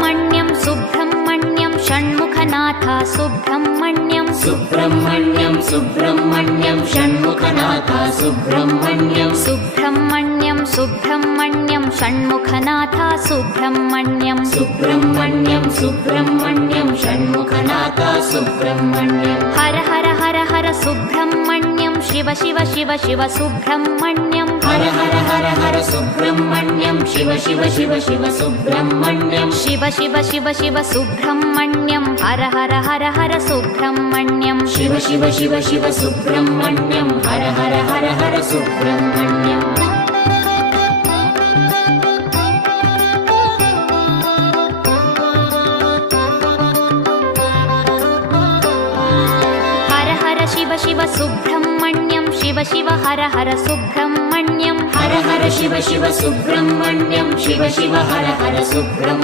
Subrahmanyam Subrahmanyam Shanmukhanath Subrahmanyam Subrahmanyam Subrahmanyam Shanmukhanath Subrahmanyam Subrahmanyam Subrahmanyam Shanmukhanath Subrahmanyam Subrahmanyam Subrahmanyam Shanmukhanath Subrahmanyam Har Har Har Har Subrahmanyam Shiva Shiva Shiva Shiva Subrahmanyam Har Har Har Har Subrahmanyam Shiva Shiva Shiva Shiva Subrahmanyam Shiva Shiva Shiva Shiva Subrahmanyam Har Har Har Har Subrahmanyam Shiva Shiva Shiva Shiva Subrahmanyam Har Har Har Har Subrahmanyam Har Har Shiva Shiva Subrahmanyam Shiva Shiva Har Har Subrahmanyam Har Har Shiva Shiva Subrahmanyam Shiva Shiva Har Har Subrahmanyam